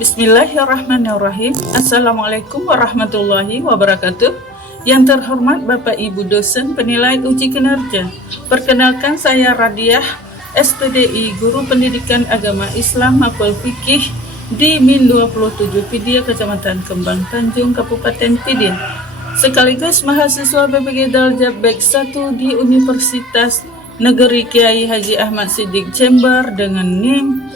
Bismillahirrahmanirrahim. Assalamualaikum warahmatullahi wabarakatuh. Yang terhormat Bapak Ibu dosen penilai uji kinerja. Perkenalkan, saya Radiah, SPDI, Guru Pendidikan Agama Islam Mapel Fikih di Min 27 Pidia, Kecamatan Kembang Tanjung, Kabupaten Pidia. Sekaligus mahasiswa BPG Daljab Bek 1 di Universitas Negeri Kiai Haji Ahmad Siddiq Jember dengan NIM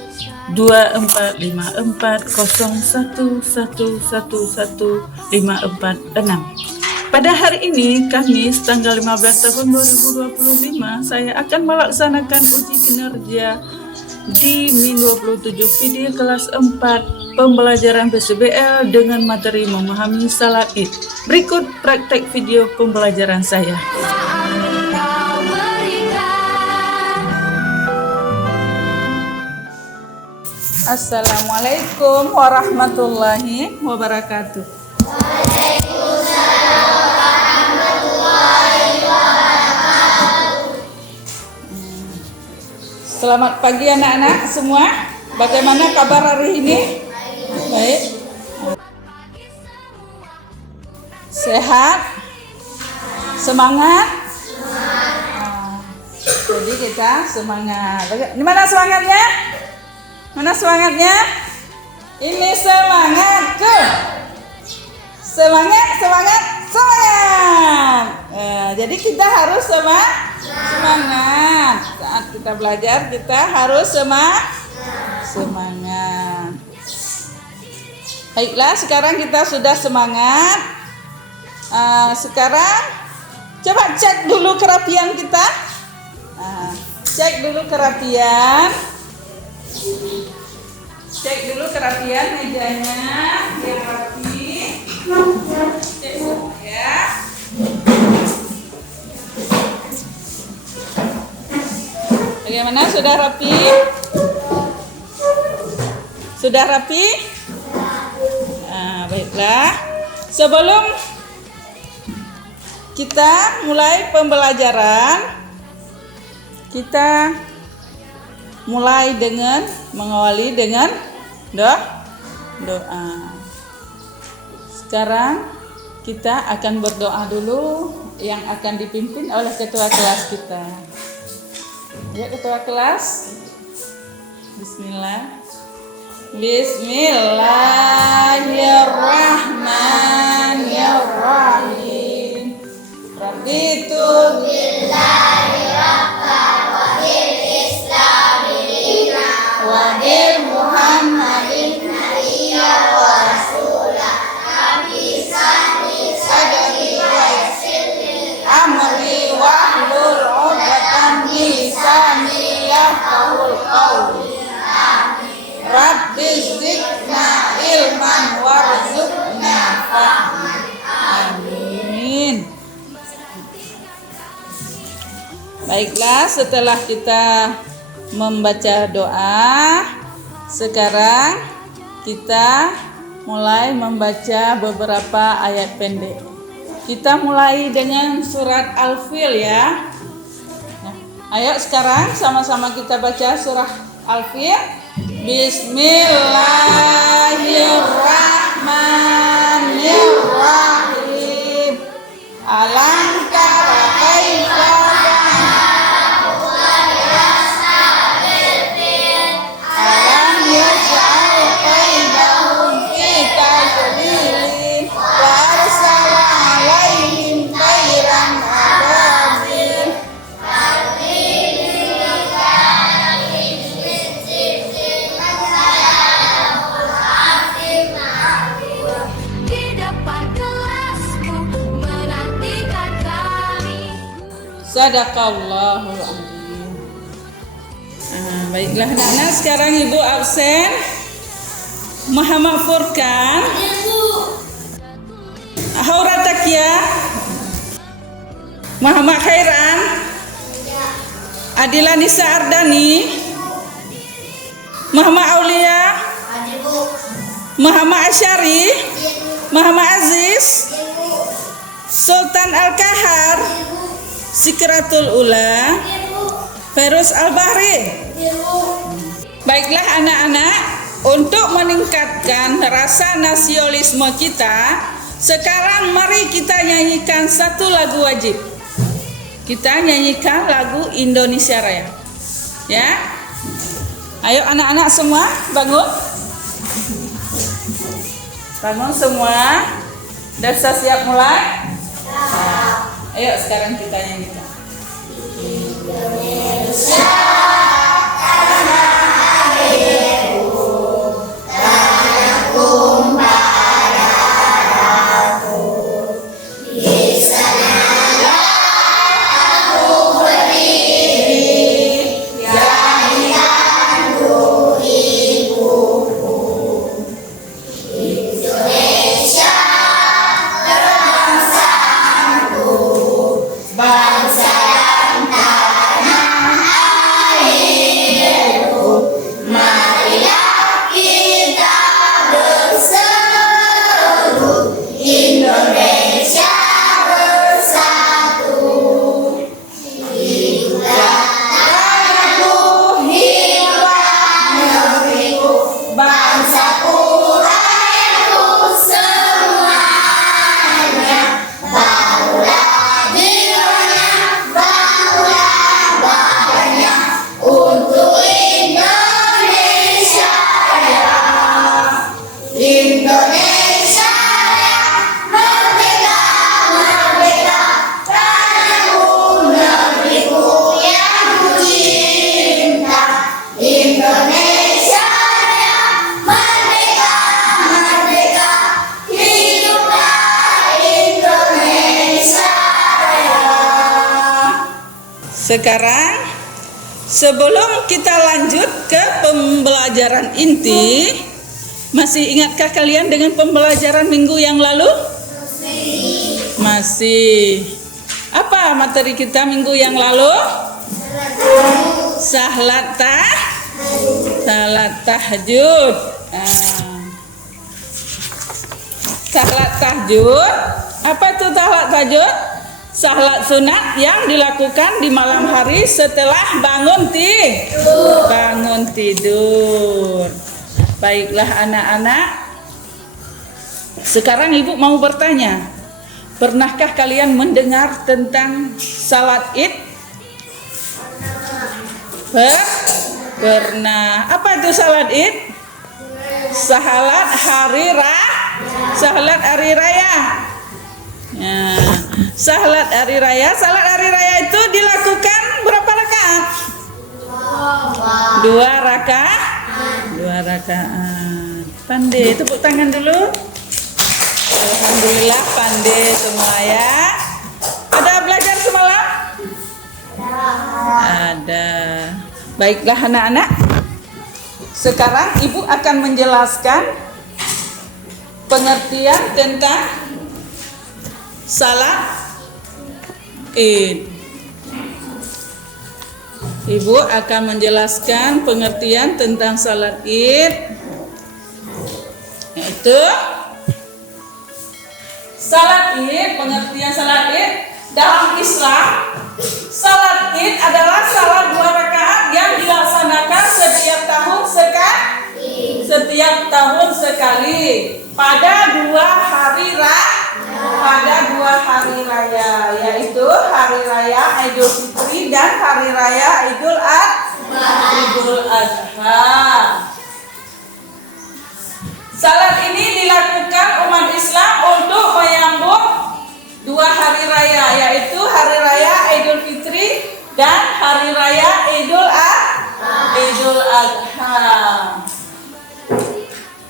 245011111546. Pada hari ini, Kamis tanggal 15 tahun 2025, saya akan melaksanakan uji kinerja di Min 27 Video kelas 4 pembelajaran PCBL dengan materi memahami salat Id. Berikut praktek video pembelajaran saya. Assalamualaikum warahmatullahi wabarakatuh. Waalaikumsalam warahmatullahi wabarakatuh. Selamat pagi anak-anak semua. Bagaimana kabar hari ini? Baik. Sehat? Semangat? Jadi kita semangat. Di mana semangatnya? Mana semangatnya? Ini semangat ke semangat. Jadi kita harus semangat. Saat kita belajar kita harus semangat. Baiklah, sekarang kita sudah semangat. Sekarang coba cek dulu kerapian kita. Cek dulu kerapian. Cek dulu kerapian mejanya yang rapi. Cek dulu ya. Bagaimana, sudah rapi? Sudah rapi? Baiklah. Sebelum kita mulai pembelajaran, kita mulai dengan mengawali dengan doa. Sekarang kita akan berdoa dulu yang akan dipimpin oleh ketua kelas kita. Ya, ketua kelas. Bismillah. Bismillahirrahmanirrahim. Raditu billahi rabban wa bil islami dinan wa bil muhammadin nabiyyan wa rasulah. Rabbi shrah sadri wa yassir li amri wahlul 'uqdatam min lisani yafqahul qawli. Rabbi zidna ilman warzuqna fahman. Amin. Baiklah, setelah kita membaca doa, sekarang kita mulai membaca beberapa ayat pendek. Kita mulai dengan surat Al-Fil ya. Ayo sekarang sama-sama kita baca surah Al-Fil. Bismillahirrahmanirrahim. Alam tara kaifa alam yaj'al kaidahum fi tadlil wa arsala 'alaihim tayran ababil. Sadaqallahul azim. Baiklah anak-anak, sekarang Ibu absen. Muhammad Furkan, Haura Takia, Muhammad Khairan, Adila Nisa Ardani, Muhammad Aulia, Muhammad Asyari, Muhammad Aziz, Sultan Al-Kahar, Sikratul Ula, Ferus Al-Bahri. Baiklah anak-anak, untuk meningkatkan rasa nasionalisme kita, sekarang mari kita nyanyikan satu lagu wajib. Kita nyanyikan lagu Indonesia Raya. Ya. Ayo anak-anak semua bangun. Bangun semua. Sudah siap mulai? Nah, ayo sekarang kita nyanyikan. Indonesia tanah airku, tanahku padaku. Di sanalah aku berdiri, jadikanku ibuku. Indonesia kerbangsaanku, bangsa dan tanah airku. Marilah kita berseru, Indonesia bersatu. Hiduplah tanahku, hiduplah negeriku, bangsaku, rakyatku semuanya. Bangunlah jiwanya, bangunlah badannya untuk Indonesia Raya. Indonesia Raya, merdeka, merdeka, tanahku, negeriku yang ku cinta. Indonesia Raya, merdeka, merdeka, hiduplah Indonesia Raya. Sekarang sebelum kita lanjut ke pembelajaran inti, masih ingatkah kalian dengan pembelajaran minggu yang lalu? Masih. Apa materi kita minggu yang lalu? Salat tahajud. Salat tahajud. Apa itu salat tahajud? Salat sunat yang dilakukan di malam hari setelah bangun tidur. Baiklah anak-anak. Sekarang ibu mau bertanya. Pernahkah kalian mendengar tentang salat Id? Pernah. Apa itu salat Id? Salat hari raya. Ya. Salat hari raya itu dilakukan berapa rakaat? 2 rakaat. Pandai, tepuk tangan dulu. Alhamdulillah pandai semua ya. Ada belajar semalam? Ada. Baiklah anak-anak. Sekarang ibu akan menjelaskan pengertian tentang salat Id. Ibu akan menjelaskan pengertian tentang salat Id, yaitu salat Id. Pengertian salat Id dalam Islam, salat Id adalah salat 2 rakaat yang dilaksanakan setiap tahun sekali pada 2 hari raya, yaitu hari raya Idul Fitri dan hari raya Idul Adha. Salat ini dilakukan umat Islam untuk menyambut 2 hari raya, yaitu hari raya Idul Fitri dan hari raya Idul Adha.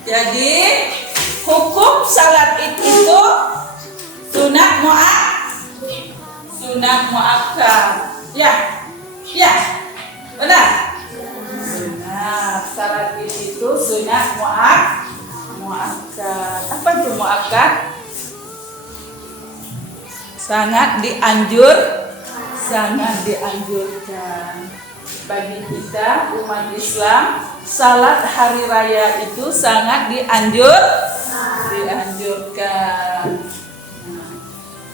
Jadi hukum salat Id itu sunat muakkad. Ya, benar. Salat Id itu sunat muakkad. Apa itu muakkad? Sangat dianjurkan bagi kita umat Islam. Salat hari raya itu sangat dianjurkan.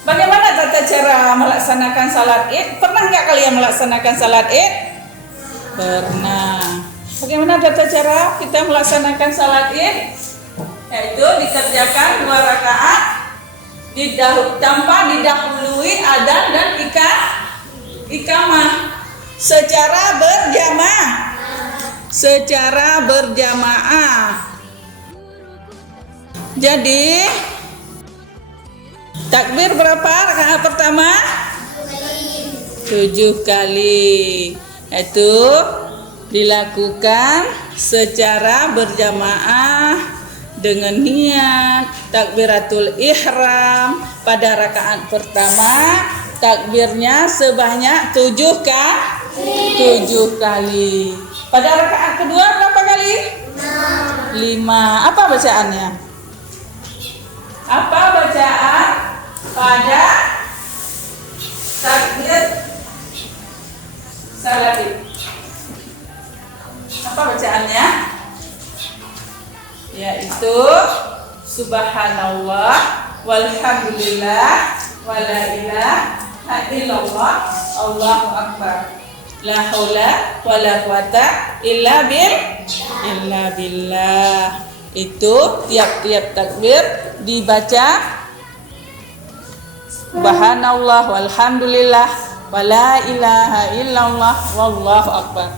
Bagaimana tata cara melaksanakan salat Id? Pernah nggak kalian melaksanakan salat Id? Pernah. Bagaimana tata cara kita melaksanakan salat Id? Yaitu dikerjakan 2 rakaat tanpa didahului adzan dan iqamah secara berjamaah. Jadi takbir berapa rakaat pertama? 7 kali. Itu dilakukan secara berjamaah dengan niat takbiratul ihram pada rakaat pertama. Takbirnya sebanyak 7 kali. Pada rakaat kedua berapa kali? 5. Apa bacaannya? Apa bacaan pada takbir salat Id? Apa bacaannya? Yaitu subhanallah walhamdulillah wala ilaha illallah Allahu akbar la haula wala quwata illa billah. Itu tiap-tiap takbir dibaca subhanallah walhamdulillah wala ilaha illallah wallahu akbar.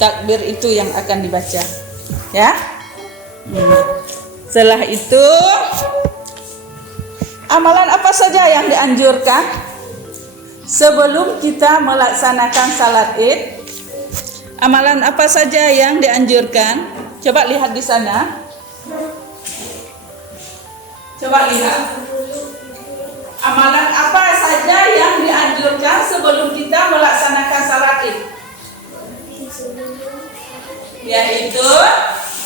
Takbir itu yang akan dibaca, ya. Setelah itu amalan apa saja yang dianjurkan sebelum kita melaksanakan salat Id? Amalan apa saja yang dianjurkan? Coba lihat di sana. Coba lihat. Amalan apa saja yang dianjurkan sebelum kita melaksanakan salat Id? Yaitu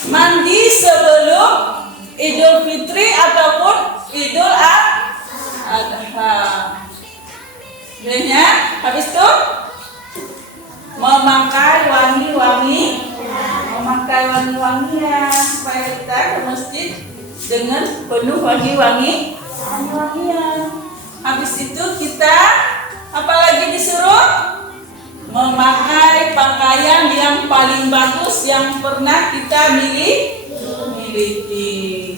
mandi sebelum Idul Fitri ataupun Idul Adha. Habis itu memakai wangi-wangian supaya kita ke masjid dengan penuh wangi-wangian. Habis itu kita apalagi disuruh memakai pakaian yang paling bagus yang pernah kita miliki.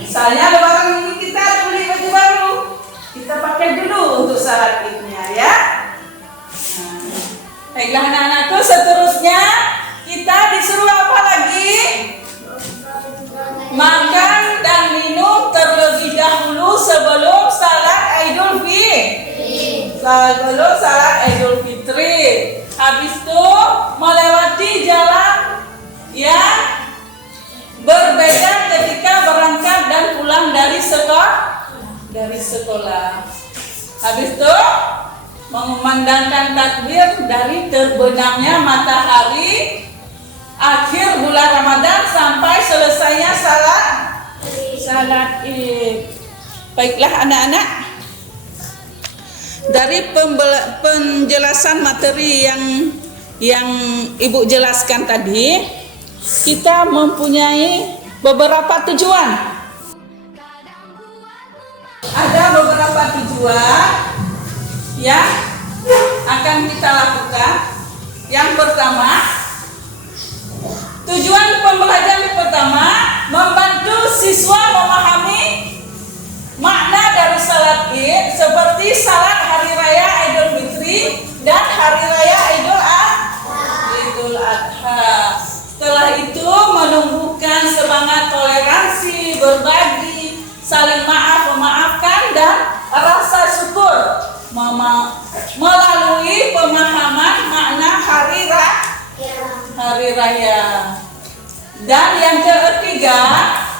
Misalnya lebaran ini kita beli baju baru, kita pakai dulu untuk salat Idnya, ya. Baiklah anak-anakku, seterusnya kita disuruh apa lagi? Makan dan minum terlebih dahulu sebelum salat Idul Fitri. Habis itu melewati jalan yang berbeda ketika berangkat dan pulang dari sekolah. Habis itu mengumandangkan takbir dari terbenamnya matahari akhir bulan Ramadan sampai selesainya salat Id. Baiklah anak-anak, dari penjelasan materi yang Ibu jelaskan tadi, kita mempunyai beberapa tujuan. Ada beberapa tujuan yang akan kita lakukan. Yang pertama, tujuan pembelajaran pertama membantu siswa memahami makna dari salat Id seperti salat hari raya Idul Fitri dan hari raya Idul Adha. Setelah itu menumbuhkan semangat toleransi, berbagi, saling memaafkan dan rasa syukur melalui pemahaman makna hari raya. Dan yang ketiga,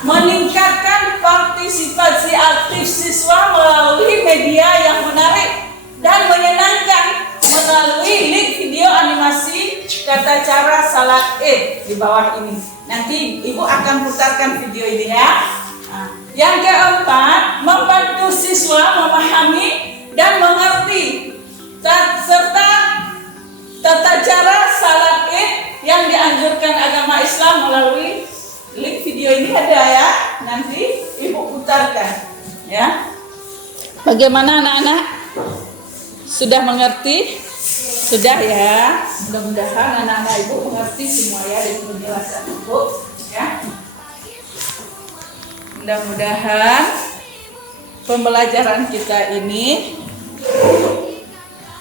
meningkatkan partisipasi aktif siswa melalui media yang menarik dan menyenangkan melalui link video animasi tata cara salat Id di bawah ini. Nanti Ibu akan putarkan video ini, ya. Yang keempat, membantu siswa memahami dan mengerti serta tata cara salat Id yang dianjurkan agama Islam melalui link video ini ada, ya. Nanti Ibu putarkan, ya. Bagaimana anak-anak? Sudah mengerti Sudah ya, mudah-mudahan anak-anak ibu mengerti semua ya dari penjelasan ibu ya. Mudah-mudahan pembelajaran kita ini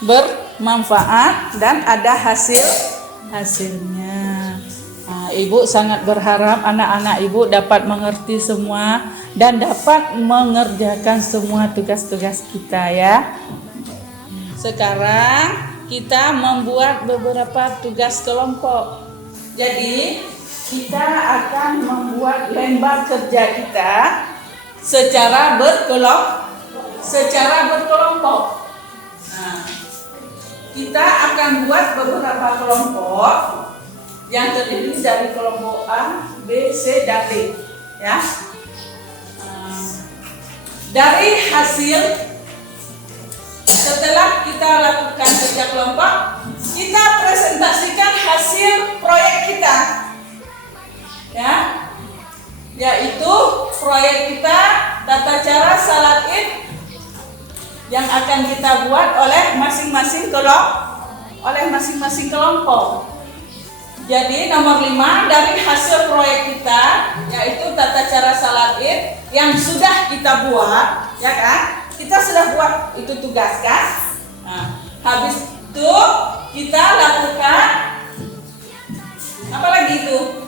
bermanfaat dan ada hasilnya. Nah, ibu sangat berharap anak-anak ibu dapat mengerti semua dan dapat mengerjakan semua tugas-tugas kita ya. Sekarang kita membuat beberapa tugas kelompok. Jadi kita akan membuat lembar kerja kita secara berkelompok. Nah, kita akan buat beberapa kelompok yang terdiri dari kelompok A, B, C, dan D. Ya. Dari hasil setelah kita lakukan kerja kelompok, kita presentasikan hasil proyek kita, ya, yaitu proyek kita tata cara salat Id yang akan kita buat oleh masing-masing kelompok. Jadi nomor 5 dari hasil proyek kita, yaitu tata cara salat Id yang sudah kita buat, ya kan? Kita sudah buat itu tugas kan? Nah, habis itu kita lakukan apa lagi itu?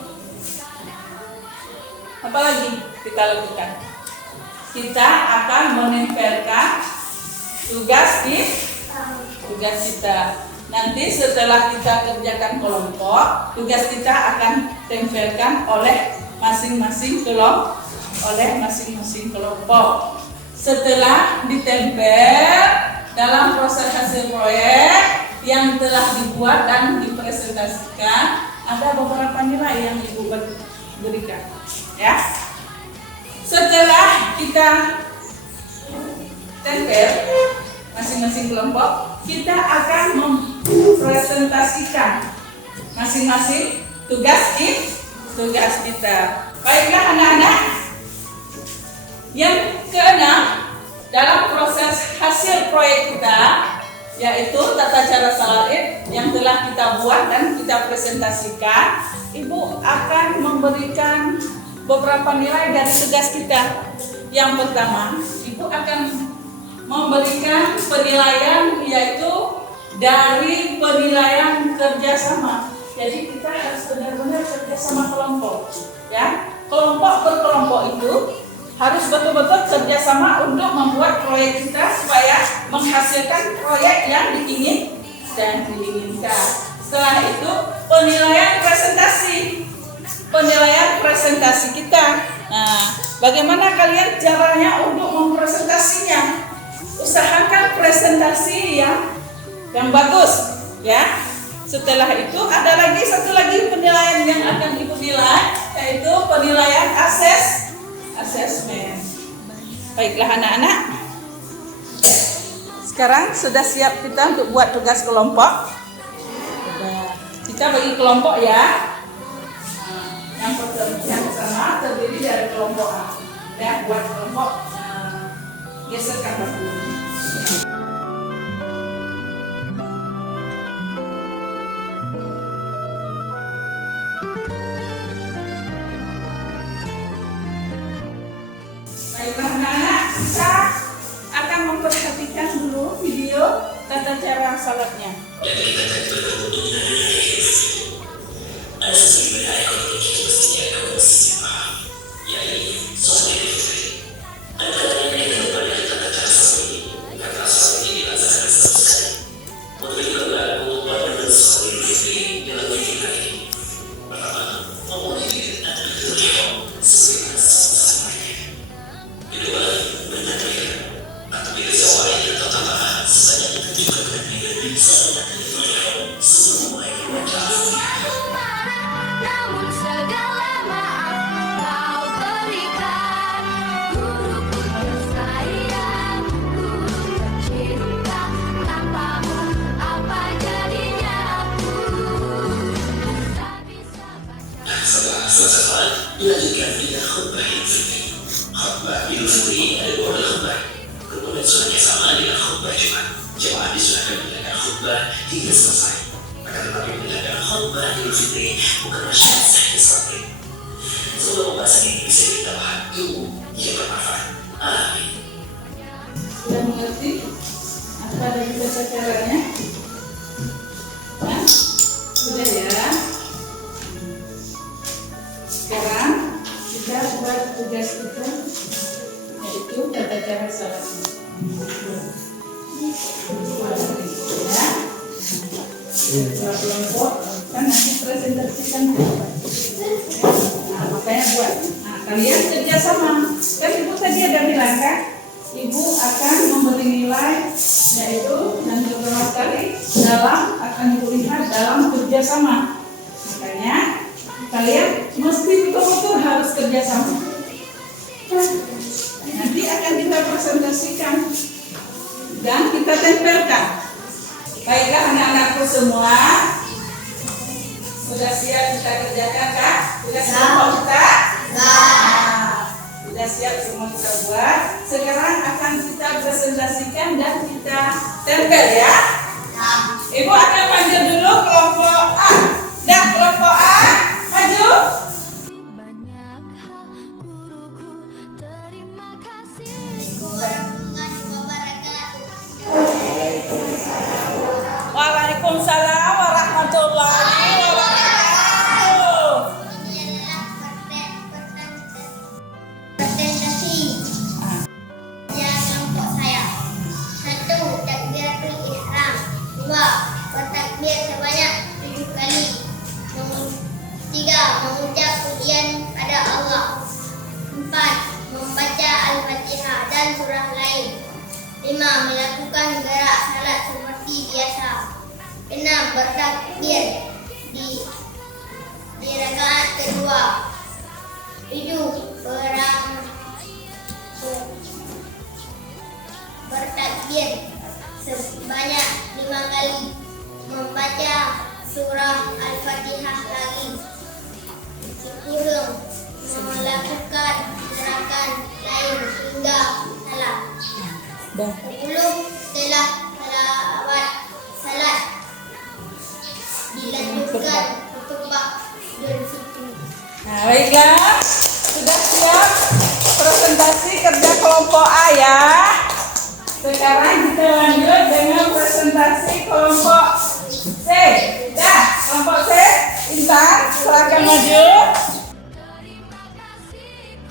Apa lagi kita lakukan? Kita akan menempelkan tugas kita. Nanti setelah kita kerjakan kelompok, tugas kita akan tempelkan oleh masing-masing kelompok. Setelah ditempel dalam proses hasil proyek yang telah dibuat dan dipresentasikan, ada beberapa nilai yang ibu berikan, ya. Setelah kita tempel masing-masing kelompok, kita akan mempresentasikan masing-masing tugas kita. Baiklah anak-anak. Yang keenam, dalam proses hasil proyek kita, yaitu tata cara salat Id yang telah kita buat dan kita presentasikan, ibu akan memberikan beberapa nilai dari tugas kita. Yang pertama, ibu akan memberikan penilaian, yaitu dari penilaian kerjasama. Jadi kita harus benar-benar kerjasama kelompok, ya. Kelompok berkelompok itu harus betul-betul kerjasama untuk membuat proyek kita supaya menghasilkan proyek yang diinginkan. Setelah itu penilaian presentasi kita. Nah, bagaimana kalian caranya untuk mempresentasinya? Usahakan presentasi yang bagus, ya. Setelah itu ada satu lagi penilaian yang akan ibu nilai, yaitu penilaian asesmen. Baiklah anak-anak, sekarang sudah siap kita untuk buat tugas kelompok. Kita bagi kelompok ya. Yang pertama terdiri dari kelompok A. Ya, buat kelompok geserkan batu. Baiklah anak-anak, kita akan memperhatikan dulu video tata cara salatnya. Namun segala maaf kau berikan, guru punya sayang, guru tercinta, tanpamu apa jadinya aku, tak bisa Setelah selesai salat, dilanjutkan dengan khutbah Idul Fitri. Khutbah Idul Fitri ada 2 khutbah, kemudian sunahnya sama dengan khutbah Jumat. Jemaah diserahkan mendengar khutbah hingga selesai. Akan tetapi mendengar khutbah Idul Fitri bukanlah syarat sahnya salat Id. Semoga pembahasan ini bisa kita paham ilmu yang bermanfaat. Amin. Sudah mengerti apa dari baca caranya? Hah? Sudah ya? Sekarang kita buat tugas kita, yaitu tata cara salat. Ya, dua kelompok kan nanti presentasikan. Nah, makanya buat. Nah, kalian kerjasama. Kan ibu tadi ada bilang kan, ibu akan memberi nilai, yaitu yang pertama sekali dalam akan dilihat dalam kerjasama. Makanya kalian mesti betul-betul harus kerjasama. Nanti akan kita presentasikan dan kita tempelkan. Baiklah anak-anakku semua, sudah siap kita kerjakan kan? Sudah siap kita? Sudah siap semua kita buat. Sekarang akan kita presentasikan dan kita tempel ya. Ibu akan panggil dulu kelompok A. Dan kelompok A maju. Banyak hal guruku, terima kasih. Waalaikumsalam warahmatullahi wabarakatuh. Presentasi ya kelompok saya. 1. Takbiratul ihram. 2. Bertakbir sebanyak 7 kali. 3. Mengucap pujian pada Allah. 4. Membaca Al-Fatihah dan surah lain. 5. Melakukan gerak salat seperti biasa. 6. Bertakbir di rakaat kedua. 7. Bertakbir sebanyak 5 kali. Membaca surah Al-Fatihah lagi. 10. Melakukan gerakan lain hingga salam. 10. Setelah salat dilanjutkan khutbah Idul Fitri. Nah, baiklah, sudah siap presentasi kerja kelompok A ya. Sekarang kita lanjut dengan presentasi kelompok C. Dah, kelompok C, Intan, silakan maju. Terima kasih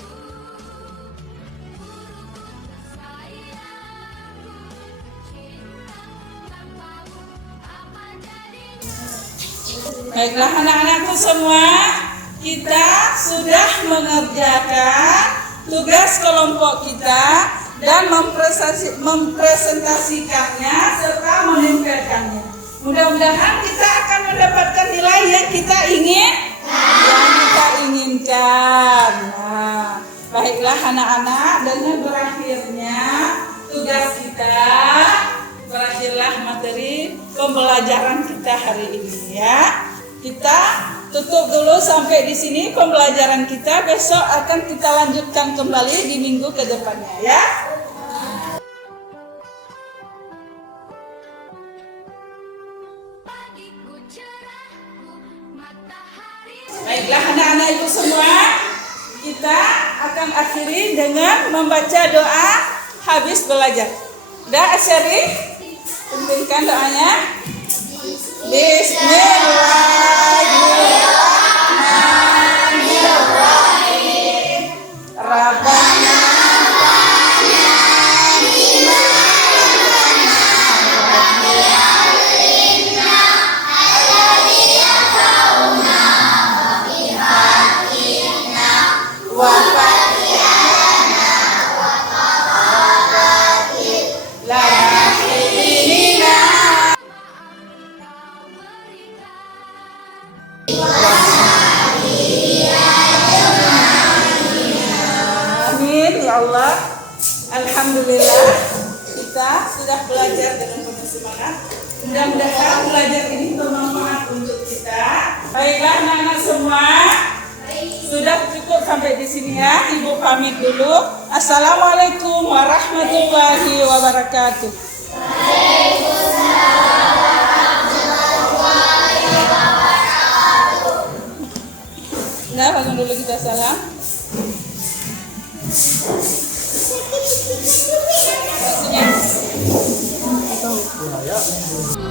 Baiklah anak-anakku semua, kita sudah mengerjakan tugas kelompok kita dan mempresentasikannya serta menempelkannya. Mudah-mudahan kita akan mendapatkan nilai yang kita inginkan. Nah, baiklah anak-anak, dengan berakhirnya tugas kita, berakhirlah materi pembelajaran kita hari ini ya. Kita tutup dulu sampai di sini pembelajaran kita. Besok akan kita lanjutkan kembali di minggu ke depannya ya. pagiku cerahku, matahari. Baiklah anak-anak itu semua, kita akan akhiri dengan membaca doa habis belajar. Udah Asyari? Pimpinkan doanya. Bismillahirrahmanirrahim. Rabbana Allah, alhamdulillah kita sudah belajar dengan penuh semangat. Mudah-mudahan belajar ini bermanfaat untuk kita. Baiklah anak-anak semua, sudah cukup sampai di sini ya. Ibu pamit dulu. Assalamualaikum warahmatullahi wabarakatuh. Ya, langsung dulu kita salam. Maksudnya?